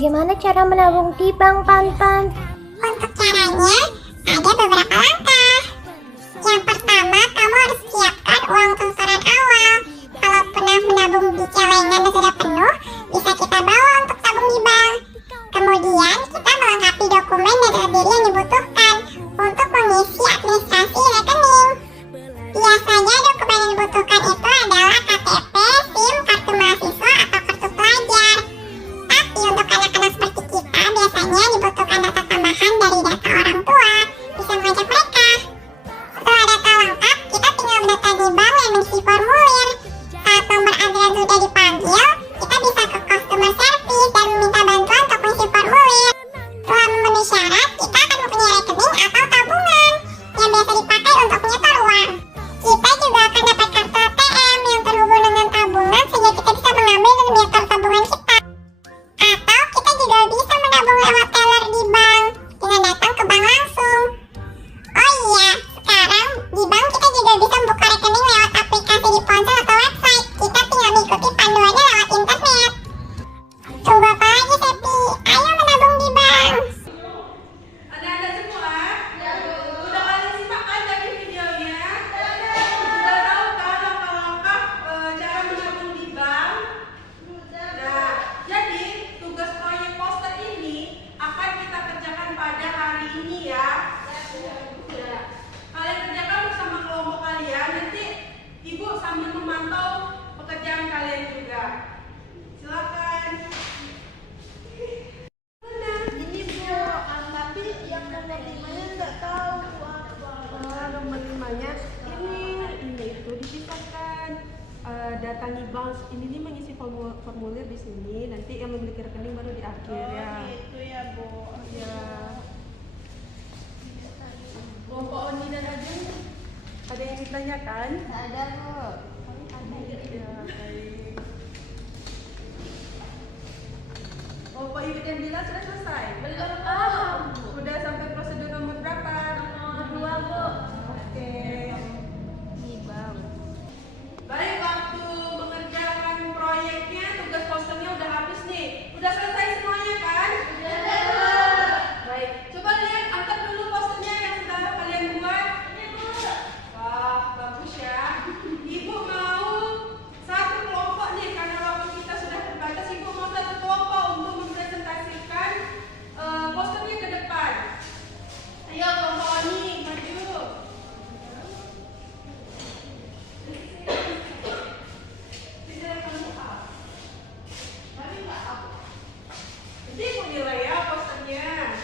Gimana cara menabung di bank, Pantan? Untuk caranya, ada beberapa langkah. Yang pertama, kamu harus siapkan uang setoran awal. Kalau pernah menabung di celengan dan sudah penuh, bisa kita bawa untuk tabung di bank. Kemudian, kita melengkapi dokumen dan data diri yang dibutuhkan untuk mengisi administrasi rekening. Biasanya dokumen yang dibutuhkan itu adalah KTP, SIM, kartu mahasiswa, atau kartu pelajar. Tapi untuk anak-anak seperti kita, biasanya dibutuhkan data tambahan dari data orang tua. Bisa mengajak mereka. Setelah data lengkap, kita tinggal mendata di bank dan mengisi formulir. Saat nomor antrian sudah dipanggil, kita bisa ke customer service dan meminta bantuan untuk mengisi formulir. Setelah memenuhi syarat, kita akan mempunyai rekening atau tabungan yang biasa dipakai untuk menyetor uang. Kita juga akan dapat kartu ATM yang terhubung dengan tabungan sehingga kita bisa mengambil dan menyetor tabungan kita. Atau kita juga bisa menabung lewat teller di bank dengan datang ke bank langsung. Oh iya, sekarang di bank kita juga bisa membuka rekening lewat aplikasi di ponsel atau website. Kita tinggal mengikuti panduannya lewat internet. Tunggu apa lagi, Sepi? Ayo menabung di bank. Anak-anak semua, udah kalian simak kan dari videonya? Sudah tahu kan langkah-langkah cara menabung di bank? Nah, jadi tugas proyek poster ini akan kita kerjakan pada hari ini ya. Kalian kerjakan bersama kelompok kalian, nanti Ibu sambil memantau pekerjaan kalian juga. Silakan. Ini Bu, tapi yang nomor 5-nya nggak tahu apa. Nomor 5-nya ini itu dipisahkan. Datangi bank ini nih mengisi formulir di sini, nanti yang memiliki rekening baru di akhir ya. Gitu ya Bu. Ya. Kelompok Oni dan Ajeng Ada yang ditanyakan? ada Bu. Ya, baik. Kelompok Ibu dan Bila sudah selesai? Belum Bu. Udah sampai prosedur nomor berapa? Nomor 2 Bu. Oke. Ini Bang. Baik, waktu mengerjakan proyeknya, tugas posternya udah habis nih. Udah selesai semuanya kan? Baik, coba lihat, angkat dulu posternya yang sudah kalian buat. Wah, bagus ya. Ibu mau satu kelompok nih, karena waktu kita sudah terbatas. Ibu mau satu kelompok untuk mempresentasikan posternya ke depan. Ayo kelompok Oni, maju. Nanti aku nilai ya posternya.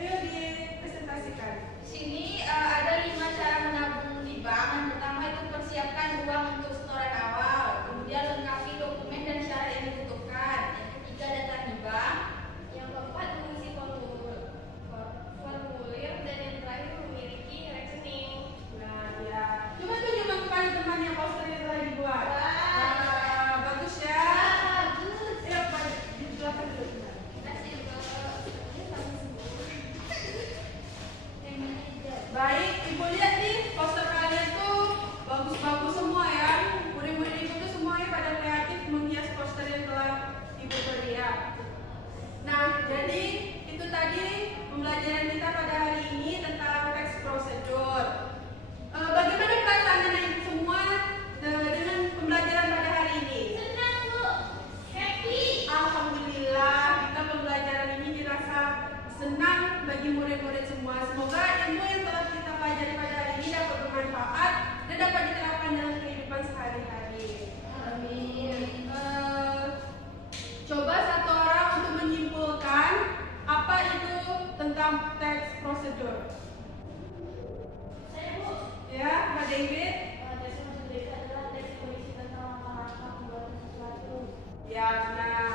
Ayo dipresentasikan. Sini ada 5 cara menabung di bank. Yang pertama itu persiapkan uang untuk setoran awal, kemudian lengkapi dokumen dan syarat yang dibutuhkan. Yang ketiga datangi bank. Yang keempat mengisi formulir dan yang terakhir memiliki rekening. Nah, ya. Coba tunjukkan kepada temannya poster yang telah dibuat. Nah, bagus ya. Ayo, Pak, di belakang dulu. Baik, Ibu lihat nih poster kalian tuh bagus-bagus semua ya. Murid-murid Ibu tuh semuanya pada kreatif menghias poster yang telah Ibu beri ya. Nah, jadi itu tadi pembelajaran kita pada hari ini tentang teks prosedur. Bagaimana perasaan anak semua dengan pembelajaran pada hari ini? Senang Bu, happy. Alhamdulillah, kita pembelajaran ini dirasa senang bagi murid-murid semua. Semoga ilmu yang telah kita pelajari pada hari ini dapat bermanfaat dan dapat diterapkan dalam kehidupan sehari-hari. Amin. Coba satu orang untuk menyimpulkan apa itu tentang teks prosedur. Saya Bu. Ya, Mbak David. Teks prosedur adalah teks polisi tentang langkah-langkah pembuatan sesuatu. Ya, nah